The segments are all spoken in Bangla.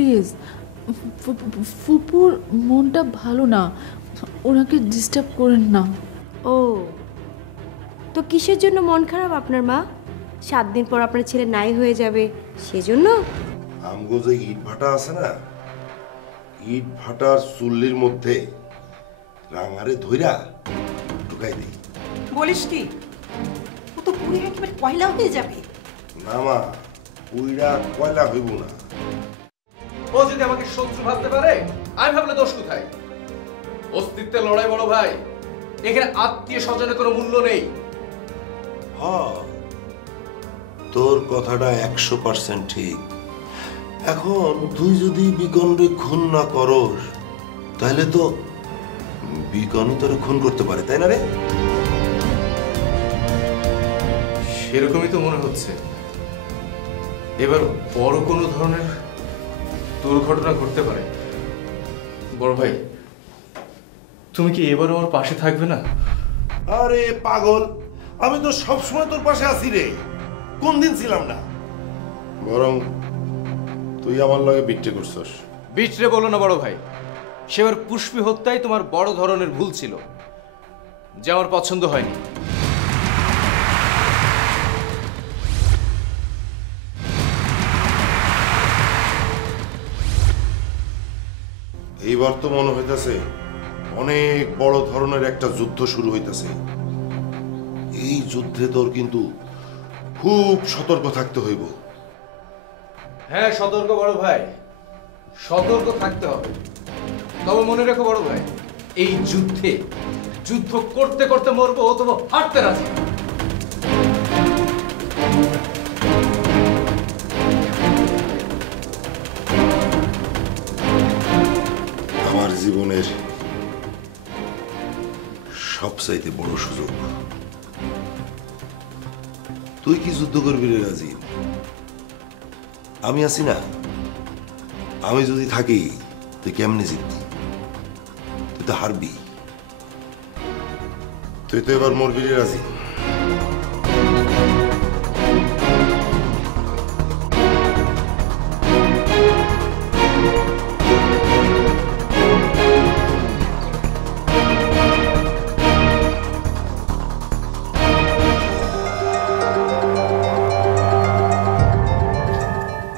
প্লিজ, ফুপুর মনটা ভালো না, ওনাকে ডিস্টার্ব করেন না। ও, তো কিসের জন্য মন খারাপ আপনার মা? 7 দিন পর আপনার ছেলে নাই হয়ে যাবে সেজন্য? আমগো যে ইট ভাটা আছে না, ইট ভাটার চুল্লির মধ্যে রাঙারে ধইরা ঢুকাই দিই। বলিস কি? ও তো পুরো একেবারে কয়লা হয়ে যাবে। না মা, পুইরা কয়লা হইব না। ও যদি আমাকে শত্রু ভাবতে পারে, আমি ভাবলে দোষ কোথায়? অস্তিত্বের লড়াই বড় ভাই, এখানে আত্মীয় স্বজনের কোনো মূল্য নেই। তোর কথাটা 100% ঠিক। এখন তুই যদি বিকনরে খুন না করস, তাহলে তো বিকনই তোরে খুন করতে পারে, তাই না রে? সেরকমই তো মনে হচ্ছে। এবার বড় কোনো ধরনের দুর্ঘটনা ঘটতে পারে। বড় ভাই, তুমি কি এবারও ওর পাশে থাকবে না? আরে পাগল, আমি তো সবসময় তোর পাশে আছি রে, কোন দিন ছিলাম না? বরং তুই আমার লগে বিট্রে করছস। বিট্রে বলো না বড় ভাই, সেবার পুষ্পী হত্যাই তোমার বড় ধরনের ভুল ছিল, যা আমার পছন্দ হয়নি। এইবার তো মনে হইতাছে অনেক বড় ধরনের একটা যুদ্ধ শুরু হইতাছে। এই যুদ্ধে তোর কিন্তু খুব সতর্ক থাকতে হইব। হ্যাঁ সতর্ক বড় ভাই, সতর্ক থাকতে হবে। তবে মনে রেখো বড় ভাই, এই যুদ্ধে যুদ্ধ করতে করতে মরবো, তবু হারতে রাজি। আমার জীবনের সবচাইতে বড় সুযোগ। তুই কি যুদ্ধ করবি রে রাজীব? আমি আছি না, আমি যদি থাকি তুই কেমনে জিতবি? তুই তো হারবি। তুই তো এবার মরবি রে রাজীব।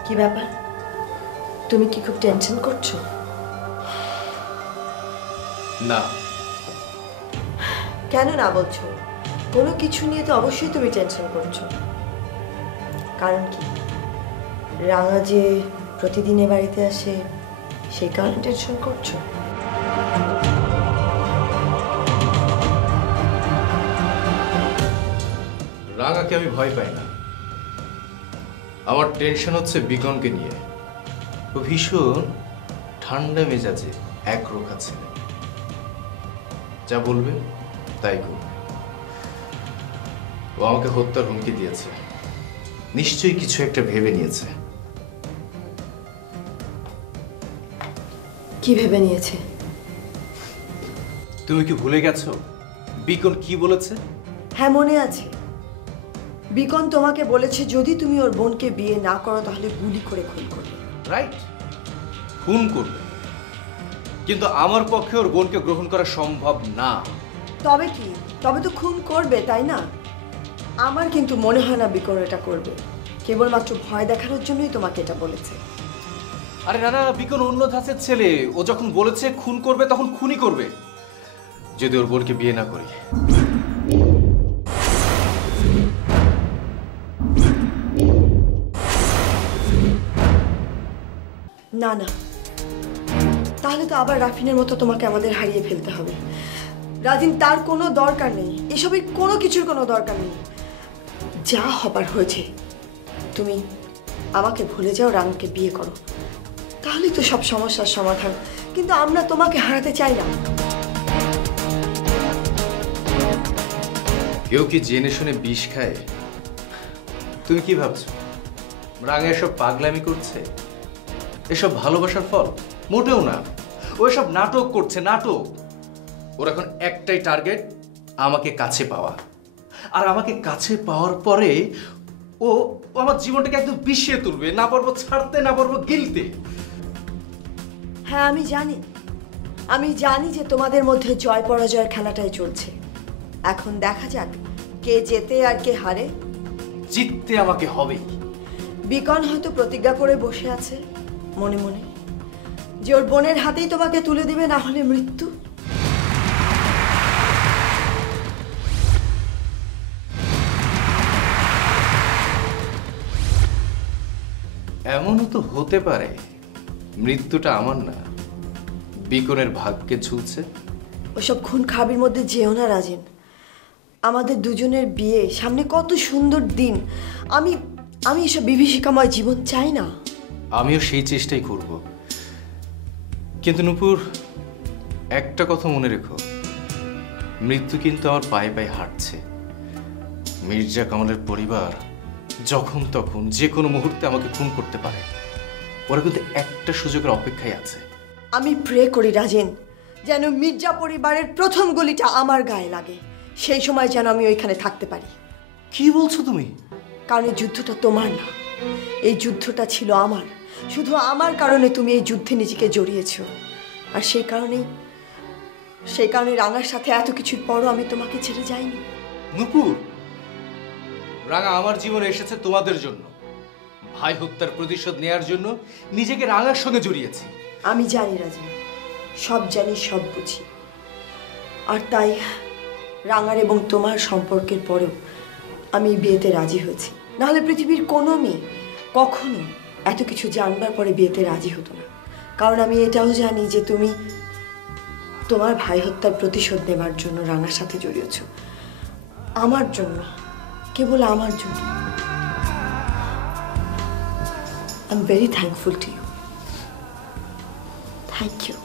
কি ব্যাপার, তুমি কি খুব টেনশন করছো? না। কেন না বলছো? কোনো কিছু নিয়ে তো অবশ্যই তুমি টেনশন করছো। কারণ কি? রাঙা যে প্রতিদিন এ বাড়িতে আসে, সেই কারণে টেনশন করছো? রাঙাকে আমি ভয় পাই না, আমার টেনশন হচ্ছে বিকনকে নিয়ে। ও ভীষণ ঠান্ডা মেজাজে একরোখা ছেলে, যা বলবে তাই করবে। ও আমাকে হত্যার হুমকি দিয়েছে, নিশ্চয়ই কিছু একটা ভেবে নিয়েছে। কি ভেবে নিয়েছে? তুমি কি ভুলে গেছো বিকন কি বলেছে? হ্যাঁ, মনে আছে। বিকন তোমাকে বলেছে যদি তুমি ওর বোনকে বিয়ে না করো তাহলে গুলি করে খুন করবে। রাইট, খুন করবে, কিন্তু আমার পক্ষে ওর বোনকে গ্রহণ করা সম্ভব না। তবে কি? তবে তো খুন করবে, তাই না? আমার কিন্তু মনে হয় না বিকন এটা করবে। কেবলমাত্র ভয় দেখানোর জন্যই তোমাকে এটা বলেছে। আরে না না, বিকন অন্য ধাঁচের ছেলে। ও যখন বলেছে খুন করবে তখন খুনই করবে, যদি ওর বোনকে বিয়ে না করি। না না, তাহলে তো আবার রাফিনের মতো তোমাকে আমাদের হারিয়ে ফেলতে হবে। রাজিন, তার কোনো দরকার নেই, এসবের কোনো কিছুর কোনো দরকার নেই। যা হবার হয়েছে, তুমি আমাকে ভুলে যাও, রাঙাকে বিয়ে করো, তাহলেই তো সব সমস্যার সমাধান। কিন্তু আমরা তোমাকে হারাতে চাই না। কেউ কি জেনে শুনে বিষ খায়? তুমি কি ভাবছো রাঙা এসব পাগলামি করছে? এসব ভালোবাসার ফল? মোটেও না। ও এসব নাটক করছে, নাটক। ওর এখন একটাই টার্গেট, আমাকে কাছে পাওয়া। আর আমাকে কাছে পাওয়ার পরে ও আমার জীবনটাকে একদম বিষিয়ে তুলবে, না পারবো ছাড়তে, না পারবো গিলতে। হ্যাঁ আমি জানি যে তোমাদের মধ্যে জয় পরাজয়ের খেলাটাই চলছে। এখন দেখা যাক কে জেতে আর কে হারে। জিততে আমাকে হবেই। বিকন হয়তো প্রতিজ্ঞা করে বসে আছে মনে মনে যে ওর বোনের হাতেই তোমাকে তুলে দিবে, না হলে মৃত্যু। এমনও তো হতে পারে মৃত্যুটা আমার না, বিকনের ভাগ্যে ঝুলছে। ওসব খুন খাবির মধ্যে যেও না রাজেন। আমাদের দুজনের বিয়ে, সামনে কত সুন্দর দিন। আমি আমি এসব বিভীষিকাময় জীবন চাই না। আমিও সেই চেষ্টাই করব, কিন্তু নূপুর একটা কথা মনে রেখো, মৃত্যু কিন্তু আমার পায়ে পায়ে হাঁটছে। মির্জা কামালের পরিবার যখন তখন যে কোনো মুহূর্তে আমাকে খুন করতে পারে। ওরা কিন্তু একটা সুযোগের অপেক্ষায় আছে। আমি প্রে করি রাজেন, যেন মির্জা পরিবারের প্রথম গুলিটা আমার গায়ে লাগে, সেই সময় যেন আমি ওইখানে থাকতে পারি। কি বলছো তুমি? কারণ এই যুদ্ধটা তোমার না, এই যুদ্ধটা ছিল আমার। শুধু আমার কারণে তুমি এই যুদ্ধে নিজেকে জড়িয়েছ। আর সেই কারণে রাঙার সাথে এত কিছুর পরও আমি তোমাকে ছেড়ে যাইনি। নূপুর, রাঙা আমার জীবনে এসেছে তোমাদের জন্য। ভাই হত্যার প্রতিশোধ নেয়ার জন্য নিজেকে রাঙার সঙ্গে জড়িয়েছি। আমি জানি রাজেন, সব জানি, সব বুঝি। আর তাই রাঙার এবং তোমার সম্পর্কের পরেও আমি বিয়েতে রাজি হয়েছি। নাহলে পৃথিবীর কোনো মেয়ে কখনো এত কিছু জানবার পরে বিয়েতে রাজি হতো না। কারণ আমি এটাও জানি যে তুমি তোমার ভাই হত্যার প্রতিশোধ নেবার জন্য রাঙার সাথে জড়িয়েছ। আমার জন্য, কেবল আমার জন্য। I am very thankful to you. Thank you.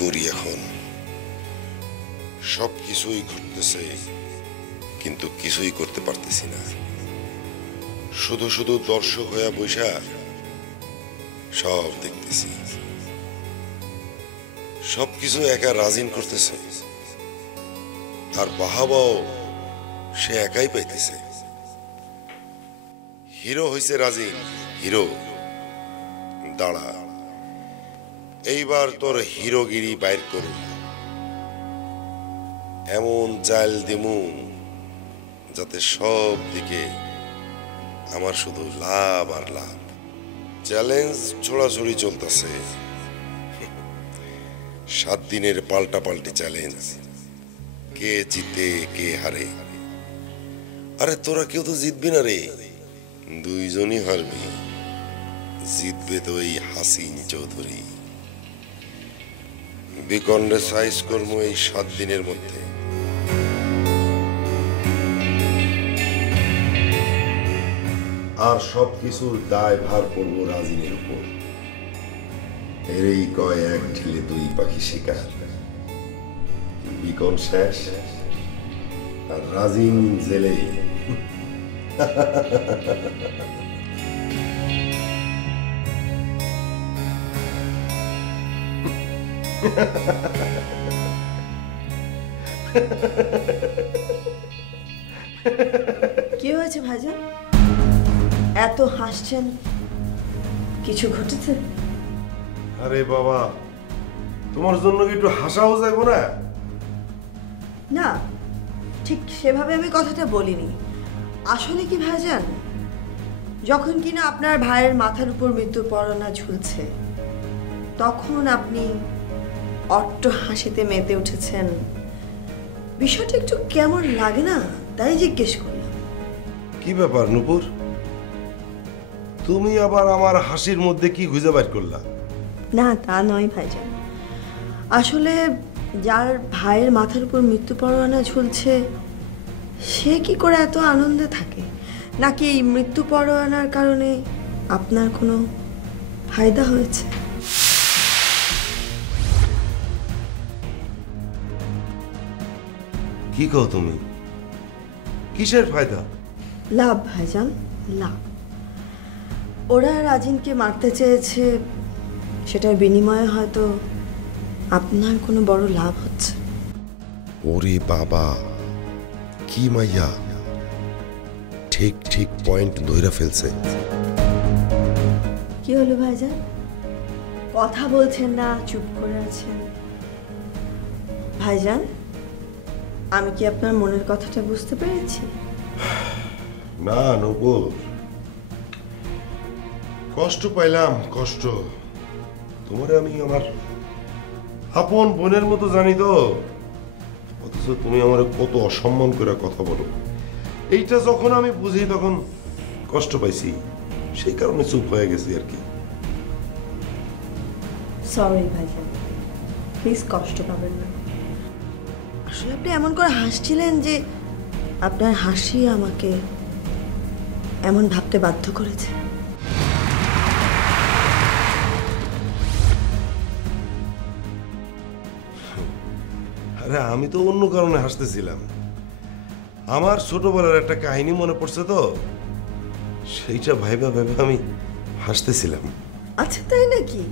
করি এখন? সব কিছুই ঘটতেছে, কিন্তু কিছুই করতে পারতেছি না। শুধু শুধু দর্শক হয়ে বৈশা সব দেখতেছি। সবকিছু একা রাজিন করতেছে, আর বাহাবাও সে একাই পাইতেছে। হিরো হইছে রাজিন, হিরো। দাঁড়া, এইবার তোর হিরোগিরি বাইর করুন। এমন চাল দিমু যাতে সব দিকে আমার শুধু লাভ আর লাভ। চ্যালেঞ্জ ছোড়াছড়ি চলতেছে, 7 দিনের পাল্টাপাল্টি চ্যালেঞ্জ। কে জিতে কে হারে? আরে তোরা কেউ তো জিতবি না রে, দুইজনই হারবি। জিতবে তো এই হাসিন চৌধুরী। বিকন্ডে সাইজ কর্ম এই 7 দিনের মধ্যে। আর সবকিছুর দায় ভার পড়ব রাজিনের উপর। এরই কয় এক ঢিলে 2 পাখি শিকার। বিকন শেষ আর রাজিন জেলে। কি হয়েছে ভাইজান, এত হাসছেন? কিছু ঘটেছে? আরে বাবা, তোমার জন্য কি একটু হাসাও যাবো না? না, ঠিক সেভাবে আমি কথাটা বলিনি। আসলে কি ভাইজান, যখন কিনা আপনার ভাইয়ের মাথার উপর মৃত্যুর পরোয়ানা ঝুলছে, তখন আপনি অট্ট হাসিতে মেতে উঠেছেন। বিষয়টা একটু কেমন লাগে না, তাই জিজ্ঞেস করলাম। কি ব্যাপার নূপুর, তুমি আবার আমার হাসির মধ্যে কি খুঁজে বের করলা? না তা নয় ভাইজান, আসলে যার ভাইয়ের মাথার উপর মৃত্যু পরোয়ানা ঝুলছে সে কি করে এত আনন্দে থাকে? নাকি এই মৃত্যু পরোয়ানার কারণে আপনার কোনো ফায়দা হয়েছে? কি কও তুমি? কিসের ফায়দা? লাভ ভাইজান, লাভ। ওরা রাজিনকে মারতে চেয়েছে, সেটার বিনিময়ে হয়তো আপনার কোনো বড় লাভ হচ্ছে। ওরে বাবা, কি মাইয়া! ঠিক ঠিক পয়েন্ট ধইরা ফেলছে। কি হলো ভাইজান, কথা বলছেন না, চুপ করে আছেন? ভাইজান, আমি কি আপনার মনের কথাটা বুঝতে পেরেছি? না নূপুর, কষ্ট পাইলাম, কষ্ট। তোমারে আমি আমার আপন বোনের মতো জানি তো, অথচ তুমি আমার কত অসম্মান করে কথা বলো। এইটা যখন আমি বুঝি তখন কষ্ট পাইছি, সেই কারণে চুপ হয়ে গেছি আর কি। সরি ভাইজান, প্লিজ কষ্ট পাবেন না। আসলে আপনি এমন করে হাসছিলেন যে আপনার হাসি আমাকে এমন ভাবতে বাধ্য করেছে। আরে আমি তো অন্য কারণে হাসতেছিলাম। আমার ছোটবেলার একটা কাহিনী মনে পড়ছে তো, সেইটা ভাইবা ভাইবা আমি হাসতেছিলাম। আচ্ছা তাই নাকি?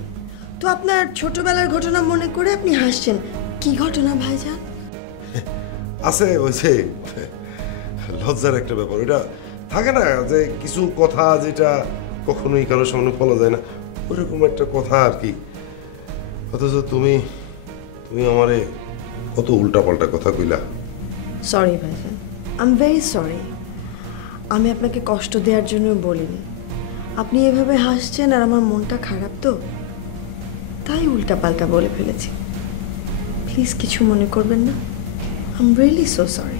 তো আপনার ছোটবেলার ঘটনা মনে করে আপনি হাসছেন, কি ঘটনা ভাইজান? আছে ওই যে লজ্জার একটা ব্যাপার, ওটা থাকে না যে কিছু কথা যেটা কখনোই কারোর সামনে বলা যায় না, ওরকম একটা কথা আর কি। অথচ তুমি তুমি আমারে কত উল্টাপাল্টা কথা কইলা। সরি ভাইজান, আই এম ভেরি সরি। আমি আপনাকে কষ্ট দেওয়ার জন্য বলিনি। আপনি এভাবে হাসছেন আর আমার মনটা খারাপ তো, তাই উল্টাপাল্টা বলে ফেলেছি। প্লিজ কিছু মনে করবেন না, I am really so sorry.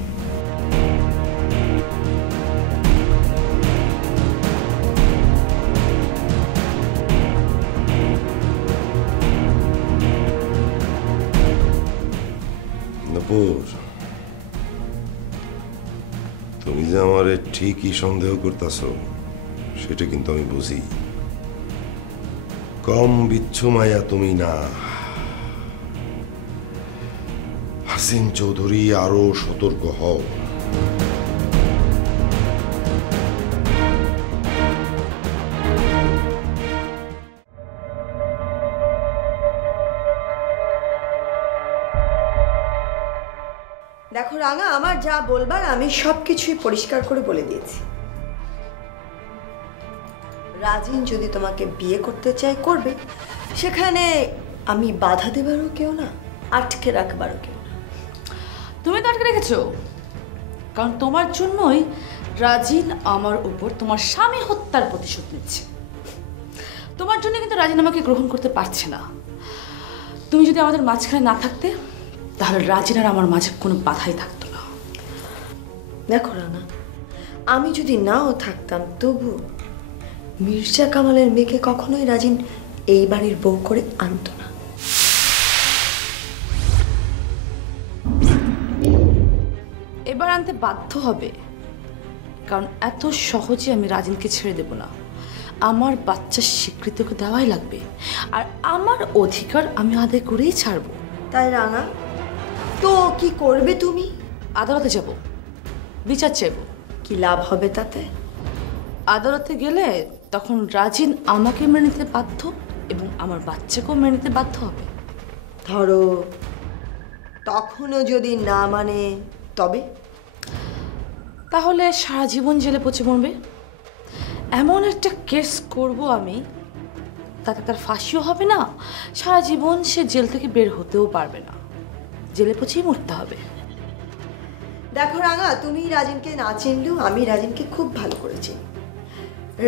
Nupur, তুমি যে আমারে ঠিকই সন্দেহ করতেছ সেটা কিন্তু আমি বুঝি। কম বিচ্ছু মায়া তুমি না। হাসিন চৌধুরী, আরো সতর্ক হও। দেখো রাঙা, আমার যা বলবার আমি সবকিছুই পরিষ্কার করে বলে দিয়েছি। রাজিন যদি তোমাকে বিয়ে করতে চায় করবে, সেখানে আমি বাধা দেবারও কেউ না, আটকে রাখবারও কেউ না। তুমি তো আটকে রেখেছো, কারণ তোমার জন্যই রাজিন আমার উপর তোমার স্বামী হত্যার প্রতিশোধ নিচ্ছে। তোমার জন্য কিন্তু রাজিন আমাকে গ্রহণ করতে পারছে না। তুমি যদি আমাদের মাঝখানে না থাকতে, তাহলে রাজিন আর আমার মাঝে কোনো বাধাই থাকতো না। দেখো রাঙা, আমি যদি নাও থাকতাম তবু মির্জা কামালের মেয়েকে কখনোই রাজিন এই বাড়ির বউ করে আনতো না। এবার আনতে বাধ্য হবে, কারণ এত সহজে আমি রাজিনকে ছেড়ে দেব না। আমার বাচ্চার স্বীকৃতিকে দেওয়াই লাগবে, আর আমার অধিকার আমি আদায় করেই ছাড়বো। তাই রাঙা, তো কি করবে তুমি? আদালতে যাব, বিচার চাইব। কি লাভ হবে তাতে? আদালতে গেলে তখন রাজিন আমাকে মেনে নিতে বাধ্য এবং আমার বাচ্চাকেও মেনে নিতে বাধ্য হবে। ধরো তখনও যদি না মানে, তবে তাহলে সারা জীবন জেলে পচে মরবে। এমন একটা কেস করব আমি, তাতে তার ফাঁসিও হবে না, সারা জীবন সে জেল থেকে বের হতেও পারবে না, জেলে পচেই মরতে হবে। দেখো রাঙা, তুমি রাজিনকে না চিনলেও আমি রাজিনকে খুব ভালো করেছি।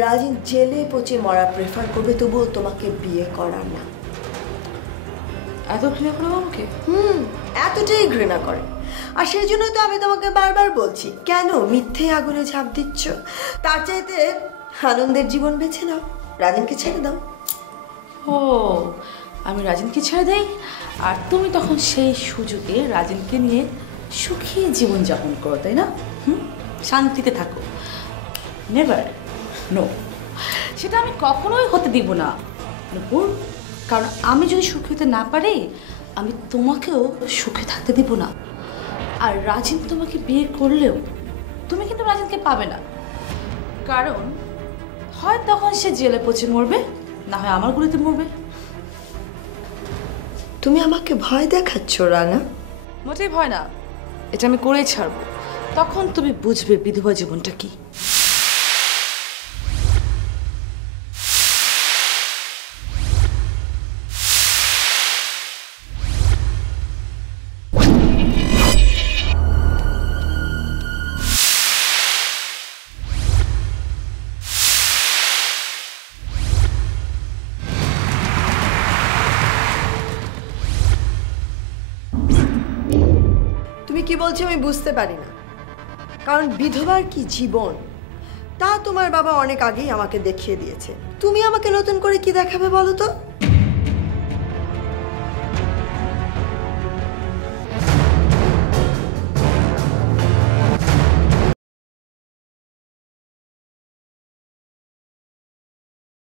রাজিন জেলে পচে মরা প্রেফার করবে, তবুও তোমাকে বিয়ে করার না। এত ঘৃণা করো আমাকে? এতটাই ঘৃণা করে। আর সেই জন্যই তো আমি তোমাকে বারবার বলছি, কেন মিথ্যে আগুনে ঝাঁপ দিচ্ছ? তার চাইতে আনন্দের জীবন বেছে নাও, রাজিনকে ছেড়ে দাও। ও, আমি রাজিনকে ছেড়ে দেই আর তুমি তখন সেই সুযোগে রাজিনকে নিয়ে সুখী জীবনযাপন করো, তাই না? শান্তিতে থাকো। নেভার, নো, সেটা আমি কখনোই হতে দিব না নূপুর। কারণ আমি যদি সুখী হতে না পারি, আমি তোমাকেও সুখে থাকতে দিব না। আর রাজিন তোমাকে বিয়ে করলেও তুমি কিন্তু রাজিনকে পাবে না, কারণ হয় তখন সে জেলে পচে মরবে, না হয় আমার গুলিতে মরবে। তুমি আমাকে ভয় দেখাচ্ছ রানা? মোটেই ভয় না, এটা আমি করেই ছাড়বো। তখন তুমি বুঝবে বিধবা জীবনটা কি। তুমি কি বলছো আমি বুঝতে পারি না, কারণ বিধবার কি জীবন তা তোমার বাবা অনেক আগেই আমাকে দেখিয়ে দিয়েছে। তুমি আমাকে নতুন করে কি দেখাবে বলো তো?